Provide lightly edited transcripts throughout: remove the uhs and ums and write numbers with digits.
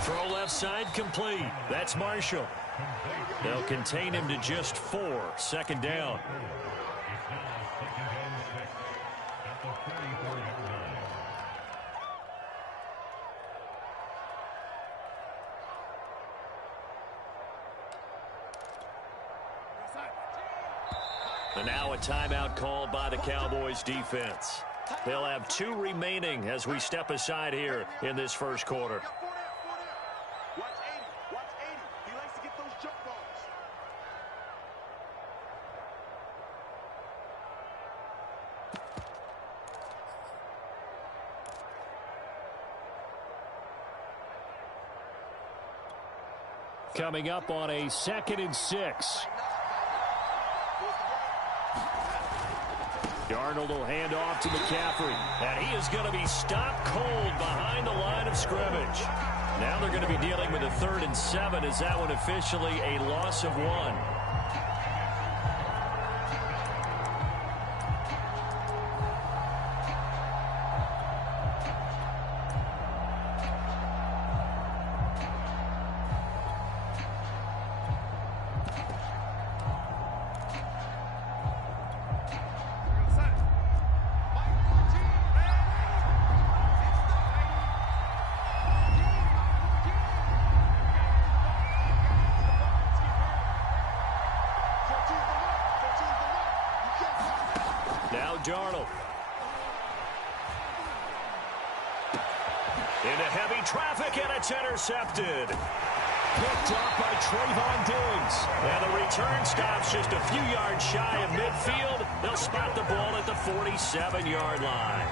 Throw left side complete. That's Marshall. They'll contain him to just 4. Second down. And now a timeout called by the Cowboys defense. They'll have 2 remaining as we step aside here in this first quarter. Coming up on a 2nd and 6. Darnold will hand off to McCaffrey. And he is going to be stopped cold behind the line of scrimmage. Now they're going to be dealing with a 3rd and 7. Is that one officially a loss of 1? Darnold. Into heavy traffic, and it's intercepted. Picked up by Trayvon Diggs. And the return stops just a few yards shy of midfield. They'll spot the ball at the 47-yard line.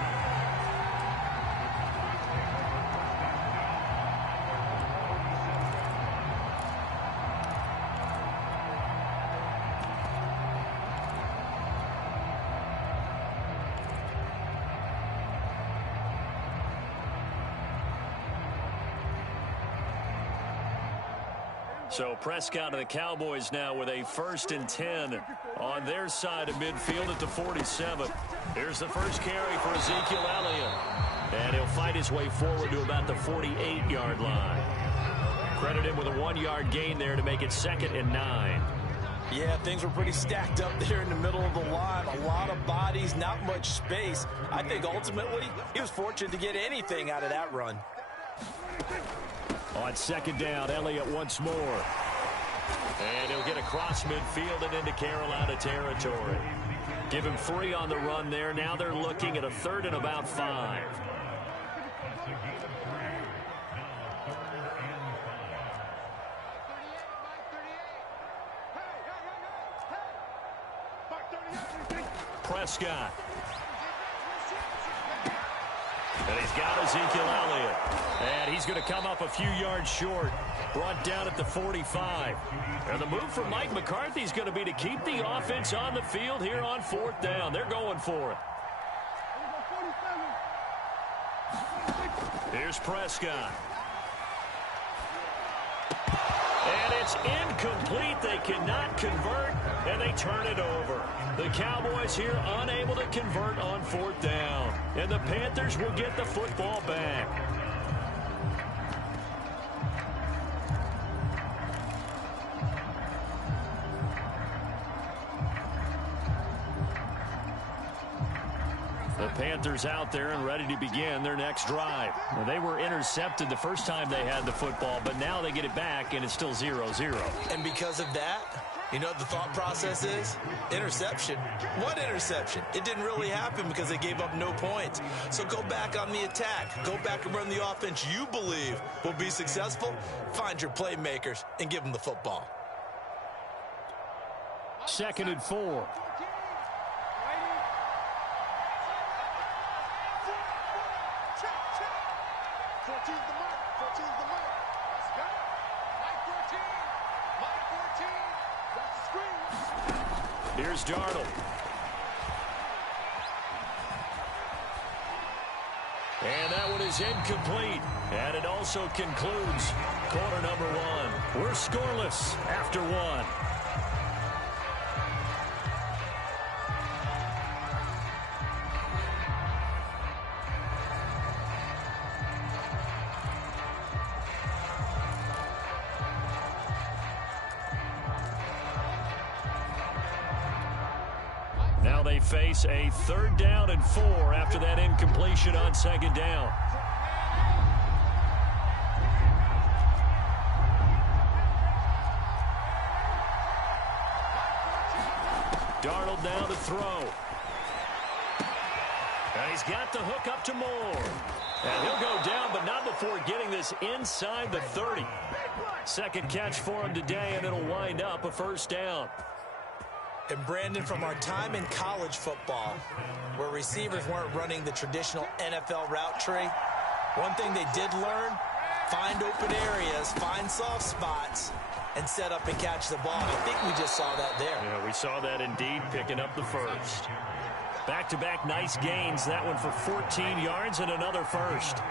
So Prescott and the Cowboys now with a 1st and 10 on their side of midfield at the 47. Here's the first carry for Ezekiel Elliott. And he'll fight his way forward to about the 48-yard line. Credit him with a 1-yard gain there to make it 2nd and 9. Yeah, things were pretty stacked up there in the middle of the line. A lot of bodies, not much space. I think ultimately he was fortunate to get anything out of that run. On 2nd down, Elliott once more. And he'll get across midfield and into Carolina territory. Give him 3 on the run there. Now they're looking at a 3rd and about 5. Prescott. And he's got Ezekiel Elliott. And he's going to come up a few yards short. Brought down at the 45. And the move from Mike McCarthy is going to be to keep the offense on the field here on 4th down. They're going for it. Here's Prescott. And it's incomplete. They cannot convert, and they turn it over. The Cowboys here unable to convert on 4th down. And the Panthers will get the football back. The Panthers out there and ready to begin their next drive. Well, they were intercepted the first time they had the football, but now they get it back, and it's still 0-0. And because of that, you know what the thought process is? Interception. What interception? It didn't really happen because they gave up no points. So go back on the attack. Go back and run the offense you believe will be successful. Find your playmakers and give them the football. 2nd and 4. Here's Darnold. And that one is incomplete. And it also concludes quarter number 1. We're scoreless after 1. Now they face a 3rd down and 4 after that incompletion on 2nd down. Darnold now to throw. And he's got the hook up to Moore. And he'll go down, but not before getting this inside the 30. Second catch for him today, and it'll wind up a 1st down. And Brandon, from our time in college football, where receivers weren't running the traditional NFL route tree, one thing they did learn, find open areas, find soft spots, and set up and catch the ball. I think we just saw that there. Yeah, we saw that indeed, picking up the 1st. Back-to-back nice gains, that one for 14 yards and another 1st.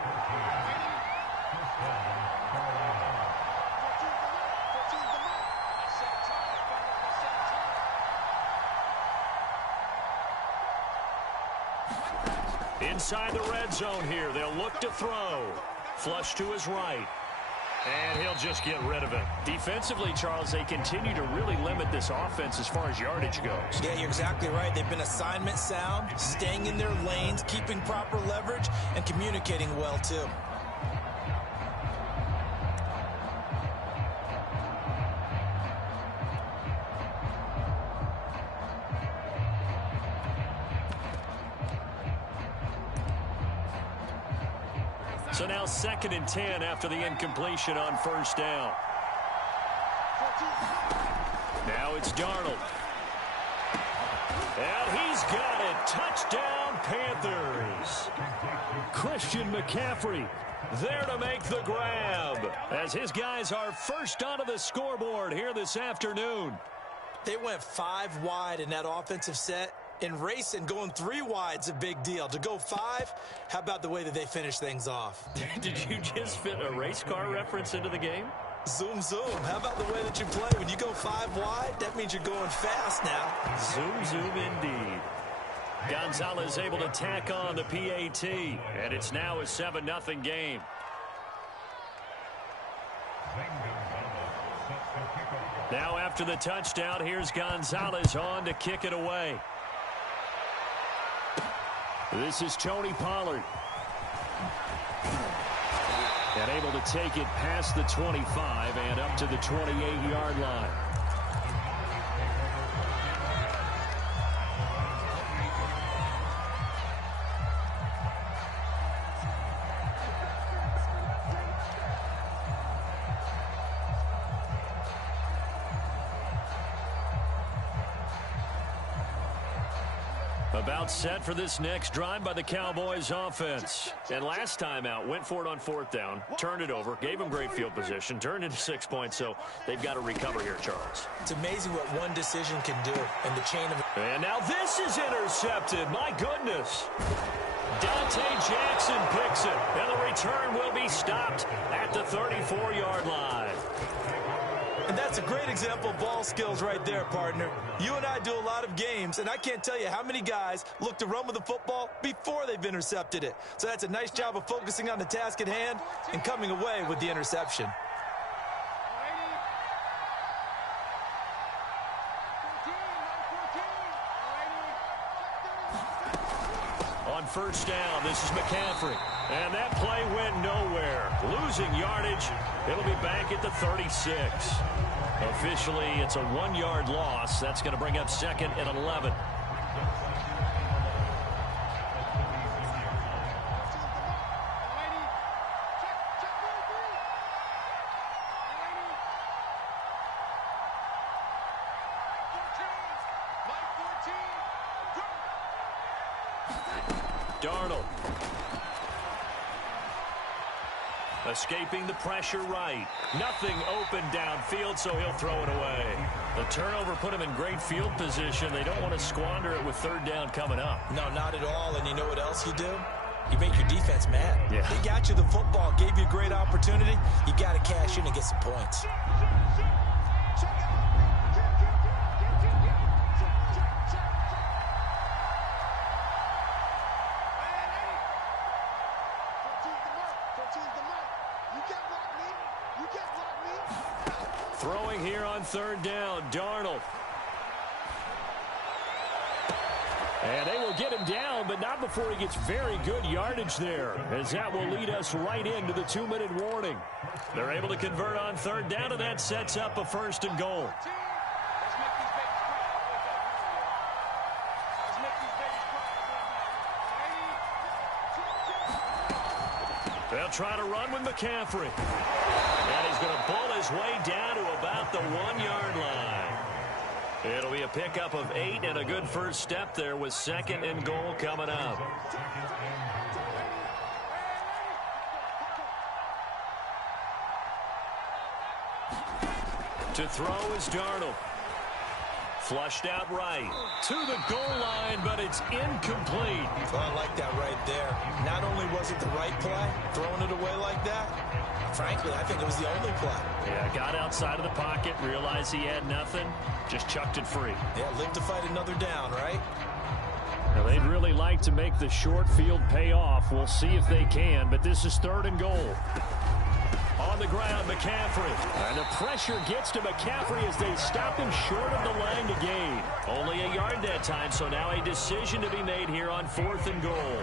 Inside the red zone here, they'll look to throw. Flush to his right. And he'll just get rid of it. Defensively, Charles, they continue to really limit this offense as far as yardage goes. Yeah, you're exactly right. They've been assignment sound, staying in their lanes, keeping proper leverage, and communicating well, too. So now 2nd and 10 after the incompletion on 1st down. Now it's Darnold. And he's got it. Touchdown, Panthers. Christian McCaffrey there to make the grab, as his guys are first onto the scoreboard here this afternoon. They went 5 wide in that offensive set. In racing, going 3 wide's a big deal. To go 5, how about the way that they finish things off? Did you just fit a race car reference into the game? Zoom, zoom. How about the way that you play? When you go 5 wide, that means you're going fast now. Zoom, zoom indeed. Gonzalez able to tack on the PAT, and it's now a 7-0 game. Now after the touchdown, here's Gonzalez on to kick it away. This is Tony Pollard. And able to take it past the 25 and up to the 28-yard line. About set for this next drive by the Cowboys offense. And last time out, went for it on 4th down, turned it over, gave them great field position, turned into 6 points, so they've got to recover here, Charles. It's amazing what one decision can do in the chain of... And now this is intercepted. My goodness. Dante Jackson picks it, and the return will be stopped at the 34-yard line. And that's a great example of ball skills right there, partner. You and I do a lot of games, and I can't tell you how many guys look to run with the football before they've intercepted it. So that's a nice job of focusing on the task at hand and coming away with the interception. On 1st down, this is McCaffrey. And that play went nowhere. Losing yardage. It'll be back at the 36. Officially, it's a 1-yard loss. That's going to bring up 2nd and 11. Darnold. Escaping the pressure right. Nothing open downfield, so he'll throw it away. The turnover put him in great field position. They don't want to squander it with 3rd down coming up. No, not at all. And you know what else you do? You make your defense mad. Yeah. They got you the football, gave you a great opportunity. You got to cash in and get some points. Throwing here on 3rd down, Darnold. And they will get him down, but not before he gets very good yardage there, as that will lead us right into the 2-minute warning. They're able to convert on third down, and that sets up a 1st and goal. They'll try to run with McCaffrey. And he's going to pull his way down to about the 1-yard line. It'll be a pickup of 8 and a good first step there with 2nd and goal coming up. To throw is Darnold. Flushed out right to the goal line, but it's incomplete. Well, I like that right there. Not only was it the right play, throwing it away like that, frankly, I think it was the only play. Yeah, got outside of the pocket, realized he had nothing, just chucked it free. Yeah, live to fight another down, right? Now, they'd really like to make the short field pay off. We'll see if they can, but this is 3rd and goal. On the ground, McCaffrey. And the pressure gets to McCaffrey as they stop him short of the line to gain. Only a yard that time, so now a decision to be made here on 4th and goal.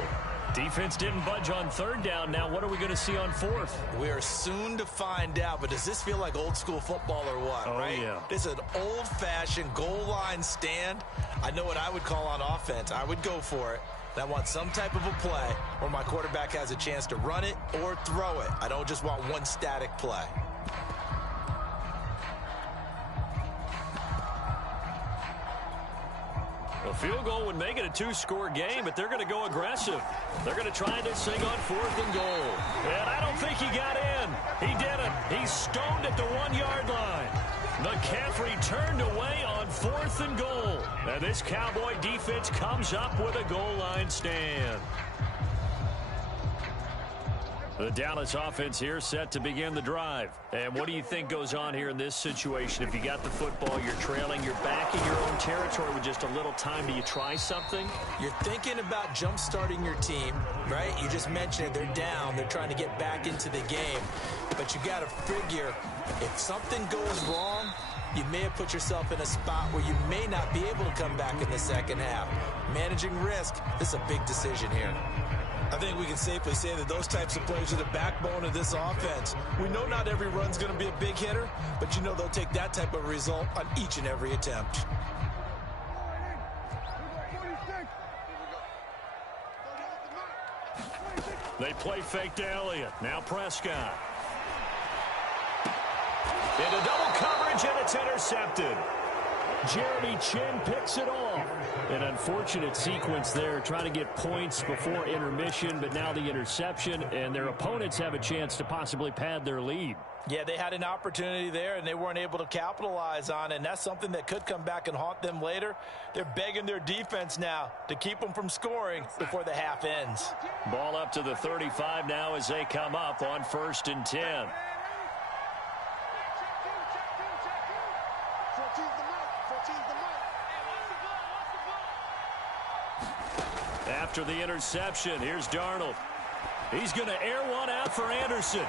Defense didn't budge on 3rd down. Now what are we going to see on 4th? We are soon to find out, but does this feel like old school football or what, right? Yeah. This is an old-fashioned goal line stand. I know what I would call on offense. I would go for it. I want some type of a play where my quarterback has a chance to run it or throw it. I don't just want one static play. A field goal would make it a 2-score game, but they're going to go aggressive. They're going to try this thing on 4th and goal. And I don't think he got in. He didn't. He's stoned at the 1-yard line. McCaffrey turned away on 4th and goal. And this Cowboy defense comes up with a goal line stand. The Dallas offense here set to begin the drive. And what do you think goes on here in this situation? If you got the football, you're trailing, you're back in your own territory with just a little time. Do you try something? You're thinking about jump-starting your team, right? You just mentioned it. They're down. They're trying to get back into the game. But you got to figure if something goes wrong, you may have put yourself in a spot where you may not be able to come back in the second half. Managing risk, this is a big decision here. I think we can safely say that those types of plays are the backbone of this offense. We know not every run's going to be a big hitter, but you know they'll take that type of result on each and every attempt. They play fake to Elliott. Now Prescott. Into double coverage, and it's intercepted. Jeremy Chin picks it off. An unfortunate sequence there, trying to get points before intermission, but now the interception, and their opponents have a chance to possibly pad their lead. Yeah, they had an opportunity there, and they weren't able to capitalize on it, and that's something that could come back and haunt them later. They're begging their defense now to keep them from scoring before the half ends. Ball up to the 35 now as they come up on 1st and 10. After the interception, here's Darnold. He's going to air one out for Anderson.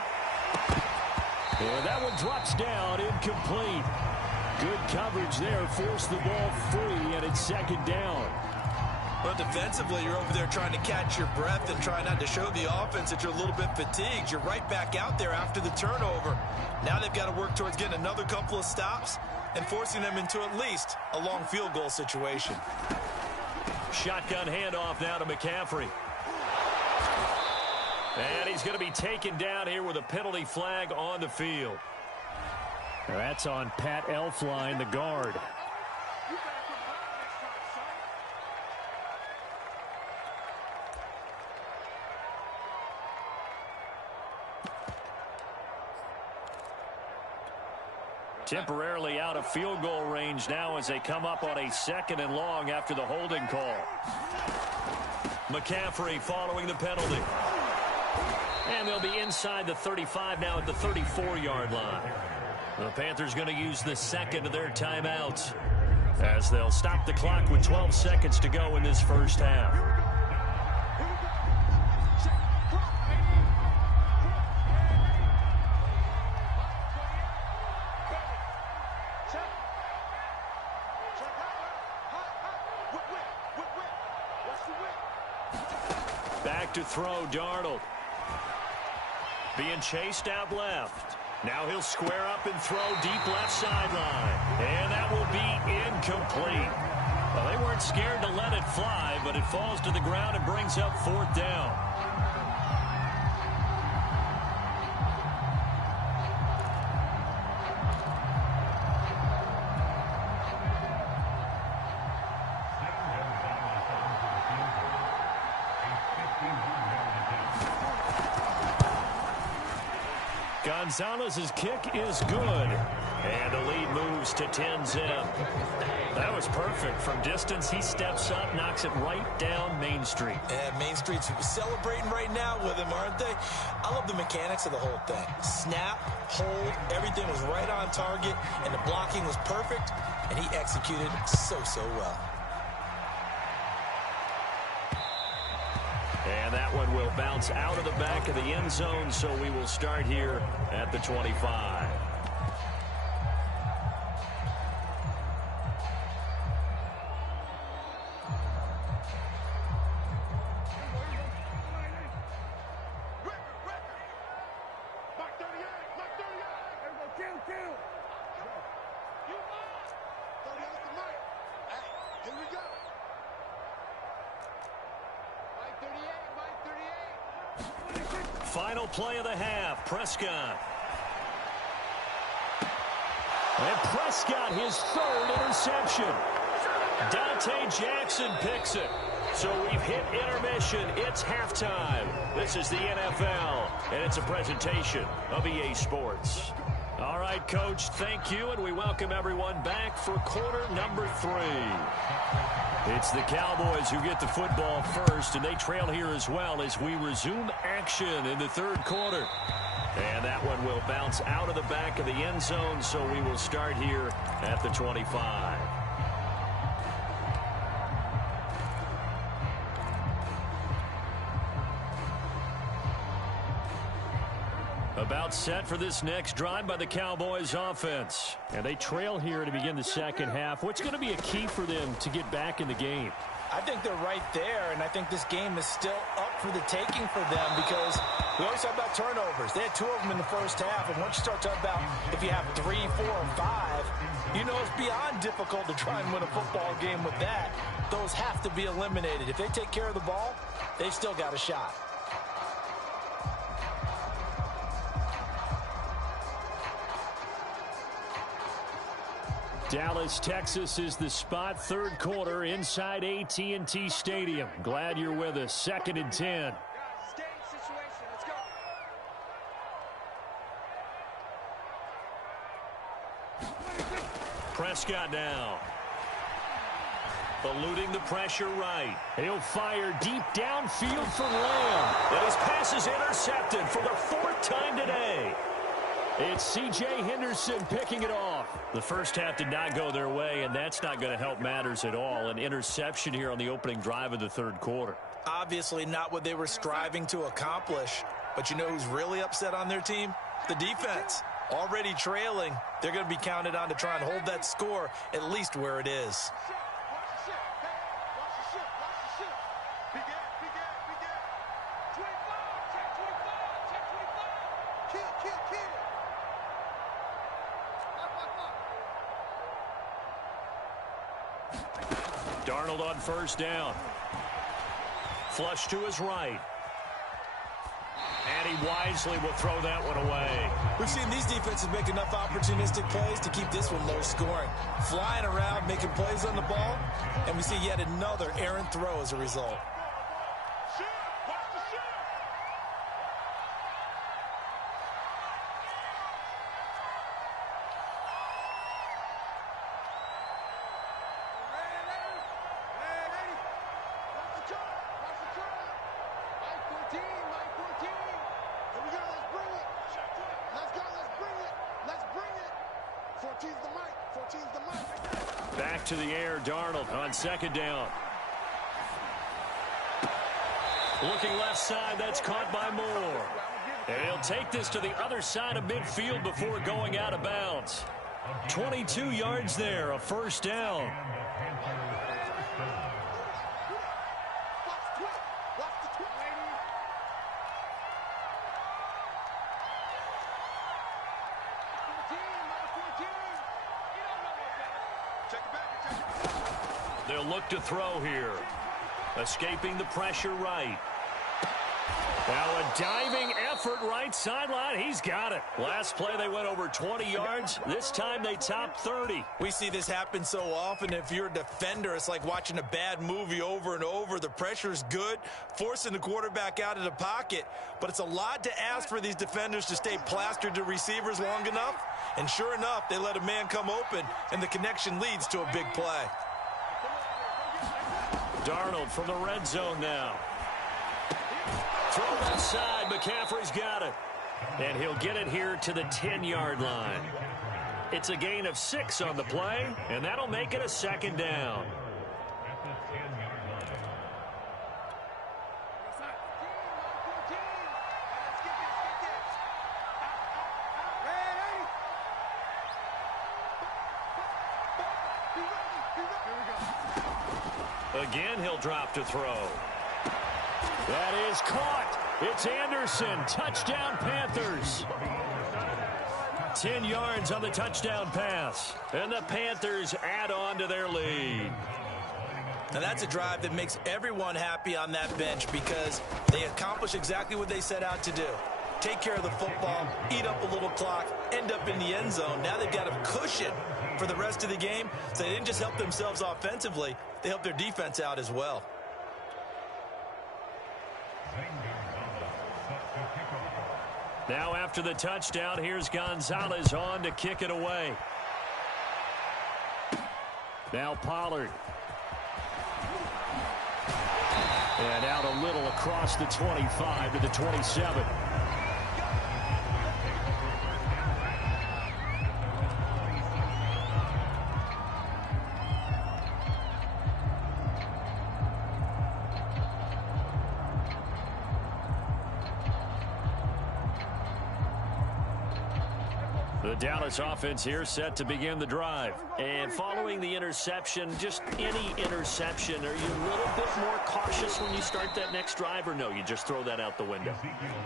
And that one drops down, incomplete. Good coverage there, forced the ball free, and it's 2nd down. But defensively, you're over there trying to catch your breath and try not to show the offense that you're a little bit fatigued. You're right back out there after the turnover. Now they've got to work towards getting another couple of stops and forcing them into at least a long field goal situation. Shotgun handoff now to McCaffrey. And he's going to be taken down here with a penalty flag on the field. That's on Pat Elflein, the guard. Temporarily out of field goal range now as they come up on a 2nd and long after the holding call. McCaffrey following the penalty. And they'll be inside the 35 now at the 34-yard line. The Panthers going to use the 2nd of their timeouts as they'll stop the clock with 12 seconds to go in this first half. back to throw, Darnold. Being chased out left. Now he'll square up and throw deep left sideline. And that will be incomplete. Well, they weren't scared to let it fly, but it falls to the ground and brings up 4th down. Gonzalez's kick is good. And the lead moves to 10-zip. That was perfect. From distance, he steps up, knocks it right down Main Street. And Main Street's celebrating right now with him, aren't they? I love the mechanics of the whole thing. Snap, hold, everything was right on target, and the blocking was perfect, and he executed so well. And that one will bounce out of the back of the end zone, so we will start here at the 25. Final play of the half, Prescott. And Prescott, his 3rd interception. Dante Jackson picks it. So we've hit intermission. It's halftime. This is the NFL, and it's a presentation of EA Sports. All right, Coach, thank you, and we welcome everyone back for quarter number 3. It's the Cowboys who get the football first, and they trail here as well as we resume action in the 3rd quarter. And that one will bounce out of the back of the end zone, so we will start here at the 25. About set for this next drive by the Cowboys offense. And they trail here to begin the second half. What's going to be a key for them to get back in the game? I think they're right there, and I think this game is still up for the taking for them because we always talk about turnovers. They had 2 of them in the first half, and once you start talking about if you have 3, 4, and 5, you know it's beyond difficult to try and win a football game with that. Those have to be eliminated. If they take care of the ball, they've still got a shot. Dallas, Texas is the spot. 3rd quarter inside AT&T Stadium. Glad you're with us. 2nd and 10. Prescott now. Eluding the pressure right. He'll fire deep downfield for Lamb. And his pass is intercepted for the 4th time today. It's C.J. Henderson picking it off. The first half did not go their way, and that's not going to help matters at all. An interception here on the opening drive of the 3rd quarter. Obviously not what they were striving to accomplish. But you know who's really upset on their team? The defense. Already trailing. They're going to be counted on to try and hold that score at least where it is. Darnold on 1st down. Flush to his right. And he wisely will throw that one away. We've seen these defenses make enough opportunistic plays to keep this one low scoring. Flying around, making plays on the ball, and we see yet another errant throw as a result. Back to the air, Darnold on 2nd down. Looking left side, that's caught by Moore. And he'll take this to the other side of midfield before going out of bounds. 22 yards there, a 1st down. They'll look to throw here. Escaping the pressure right. Now a diving effort right sideline. He's got it. Last play they went over 20 yards. This time they topped 30. We see this happen so often. If you're a defender, it's like watching a bad movie over and over. The pressure is good, forcing the quarterback out of the pocket. But it's a lot to ask for these defenders to stay plastered to receivers long enough. And sure enough, they let a man come open, and the connection leads to a big play. Darnold from the red zone now. Throw outside. McCaffrey's got it. And he'll get it here to the 10-yard line. It's a gain of 6 on the play, and that'll make it a second down. Again, he'll drop to throw. That is caught. It's Anderson. Touchdown, Panthers. 10 yards on the touchdown pass. And the Panthers add on to their lead. Now that's a drive that makes everyone happy on that bench because they accomplish exactly what they set out to do. Take care of the football, eat up a little clock, end up in the end zone. Now they've got a cushion for the rest of the game. So they didn't just help themselves offensively, they helped their defense out as well. Now after the touchdown, here's Gonzalez on to kick it away. Now Pollard. And out a little across the 25 to the 27. The Dallas offense here set to begin the drive. And following the interception, just any interception, are you a little bit more cautious when you start that next drive, or no, you just throw that out the window?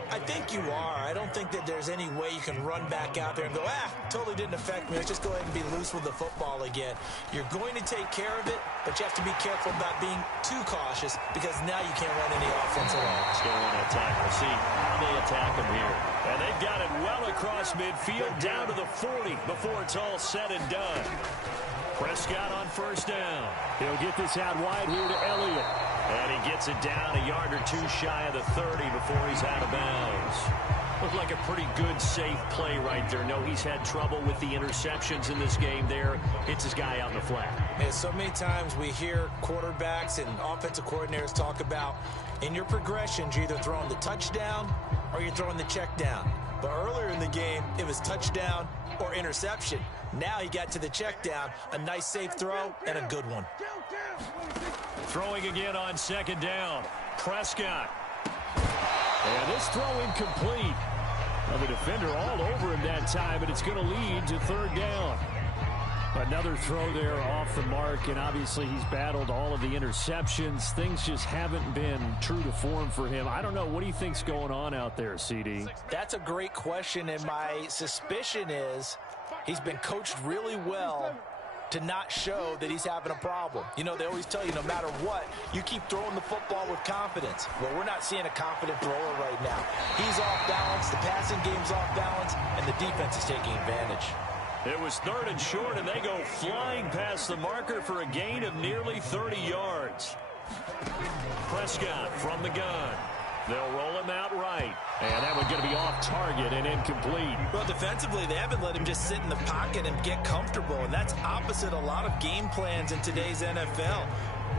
I think you are. I don't think that there's any way you can run back out there and go, totally didn't affect me. Let's just go ahead and be loose with the football again. You're going to take care of it, but you have to be careful about being too cautious because now you can't run any offense at all. Let's go on and attack. We'll see how they attack them here. And they've got it well across midfield down to the 40 before it's all said and done. Prescott on first down. He'll get this out wide here to Elliott. And he gets it down a yard or two shy of the 30 before he's out of bounds. Looked like a pretty good, safe play right there. No, he's had trouble with the interceptions in this game there. Hits his guy out in the flat. And so many times we hear quarterbacks and offensive coordinators talk about in your progressions, you're either throwing the touchdown or you're throwing the check down. But earlier in the game, it was touchdown or interception. Now he got to the check down, a nice safe throw, and a good one. Throwing again on second down. Prescott. And this throw incomplete. Well, the defender all over him that time, and it's going to lead to third down. Another throw there off the mark, and obviously he's battled all of the interceptions. Things just haven't been true to form for him. I don't know. What do you think's going on out there, CD? That's a great question, and my suspicion is he's been coached really well to not show that he's having a problem. You know, they always tell you no matter what, you keep throwing the football with confidence. Well, we're not seeing a confident thrower right now. He's off balance, the passing game's off balance, and the defense is taking advantage. It was third and short, and they go flying past the marker for a gain of nearly 30 yards. Prescott from the gun. They'll roll him out right. And that one's going to be off target and incomplete. Well, defensively, they haven't let him just sit in the pocket and get comfortable, and that's opposite a lot of game plans in today's NFL.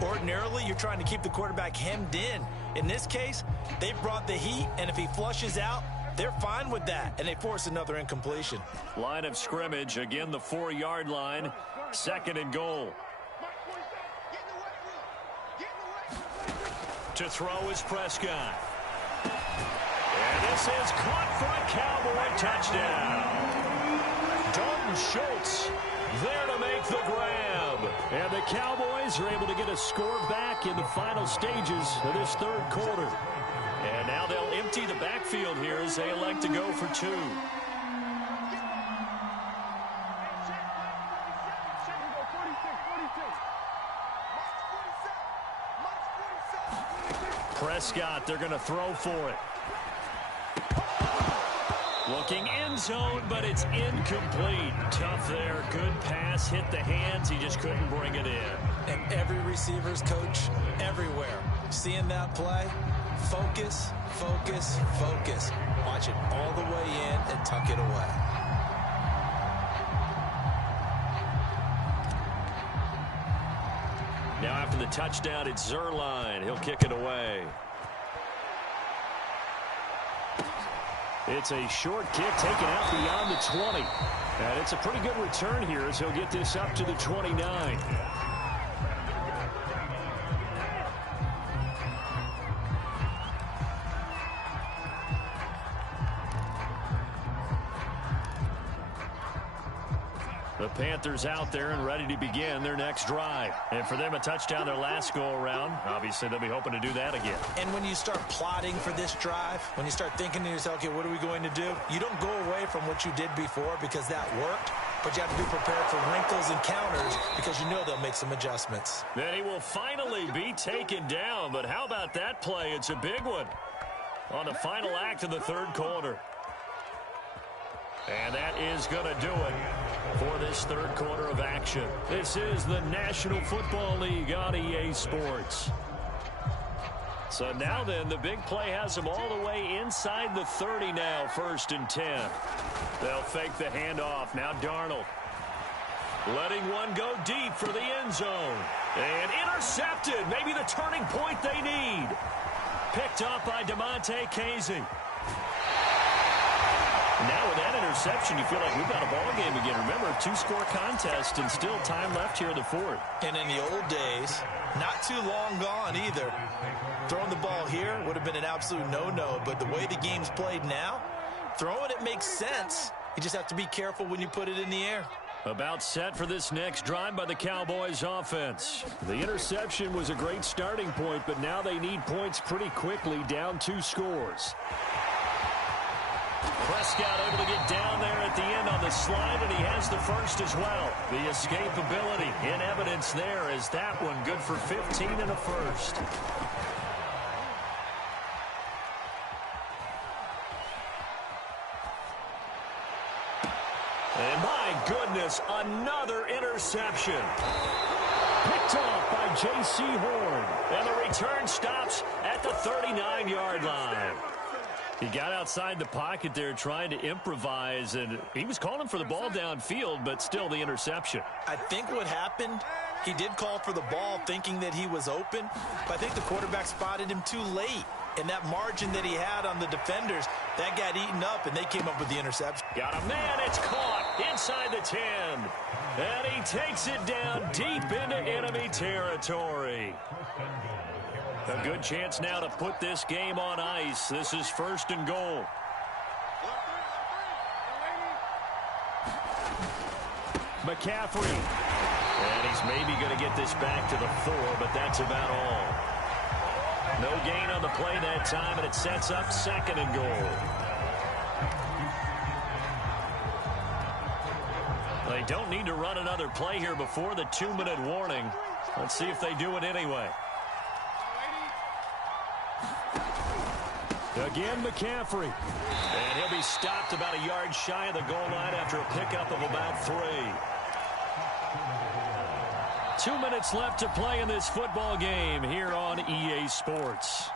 Ordinarily, you're trying to keep the quarterback hemmed in. In this case, they brought the heat, and if he flushes out, they're fine with that, and they force another incompletion. Line of scrimmage, again the 4-yard line, second and goal. To throw is Prescott. And this is caught for a Cowboy touchdown. Dalton Schultz there to make the grab. And the Cowboys are able to get a score back in the final stages of this third quarter. And now they'll empty the backfield here as they elect to go for 2. Prescott, they're going to throw for it. Looking end zone, but it's incomplete. Tough there. Good pass. Hit the hands. He just couldn't bring it in. And every receiver's coach everywhere. Seeing that play, focus, focus, focus. Watch it all the way in and tuck it away. Now after the touchdown, it's Zerline. He'll kick it away. It's a short kick taken out beyond the 20. And it's a pretty good return here as he'll get this up to the 29. The Panthers out there and ready to begin their next drive. And for them, a touchdown their last go-around. Obviously, they'll be hoping to do that again. And when you start plotting for this drive, when you start thinking to yourself, okay, what are we going to do? You don't go away from what you did before because that worked, but you have to be prepared for wrinkles and counters because you know they'll make some adjustments. Then he will finally be taken down, but how about that play? It's a big one on the final act of the third quarter. And that is going to do it for this third quarter of action. This is the National Football League on EA Sports. So now then, the big play has them all the way inside the 30 now, 1st and 10. They'll fake the handoff. Now Darnold letting one go deep for the end zone. And intercepted. Maybe the turning point they need. Picked up by Damontae Casey. Now with that interception, you feel like we've got a ball game again. Remember, 2-score contest and still time left here in the fourth. And in the old days, not too long gone either. Throwing the ball here would have been an absolute no-no, but the way the game's played now, throwing it makes sense. You just have to be careful when you put it in the air. About set for this next drive by the Cowboys offense. The interception was a great starting point, but now they need points pretty quickly, down 2 scores. Prescott able to get down there at the end on the slide, and he has the first as well. The escapability in evidence there as that one good for 15 and a first. And my goodness, another interception. Picked off by J.C. Horn. And the return stops at the 39-yard line. He got outside the pocket there trying to improvise, and he was calling for the ball downfield, but still the interception. I think what happened, he did call for the ball thinking that he was open, but I think the quarterback spotted him too late. And that margin that he had on the defenders, that got eaten up, and they came up with the interception. Got a man, it's caught inside the 10. And he takes it down deep into enemy territory. A good chance now to put this game on ice. This is 1st and goal. McCaffrey. And he's maybe going to get this back to the 4, but that's about all. No gain on the play that time, and it sets up 2nd and goal. They don't need to run another play here before the 2-minute warning. Let's see if they do it anyway. Again, McCaffrey. And he'll be stopped about a yard shy of the goal line after a pickup of about 3. 2 minutes left to play in this football game here on EA Sports.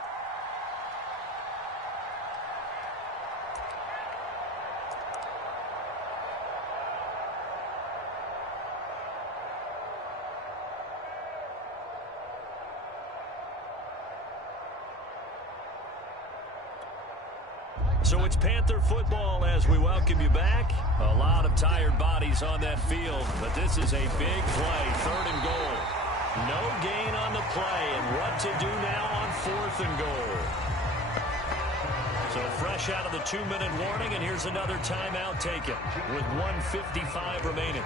So it's Panther football as we welcome you back. A lot of tired bodies on that field, but this is a big play, 3rd and goal. No gain on the play, and what to do now on 4th and goal. So fresh out of the 2-minute warning, and here's another timeout taken with 1:55 remaining.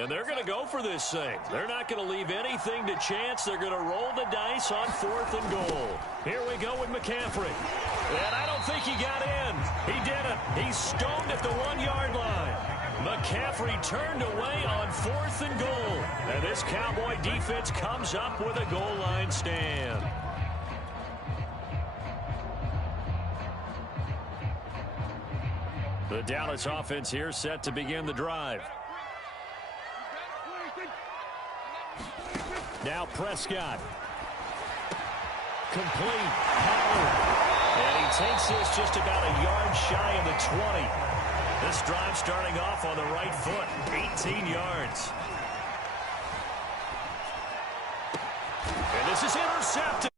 And they're going to go for this thing. They're not going to leave anything to chance. They're going to roll the dice on 4th and goal. Here we go with McCaffrey. And I don't think he got in. He didn't. He's stoned at the 1-yard line. McCaffrey turned away on 4th and goal. And this Cowboy defense comes up with a goal line stand. The Dallas offense here set to begin the drive. Now Prescott. Complete. Pollard. And he takes this just about a yard shy of the 20. This drive starting off on the right foot. 18 yards. And this is intercepted.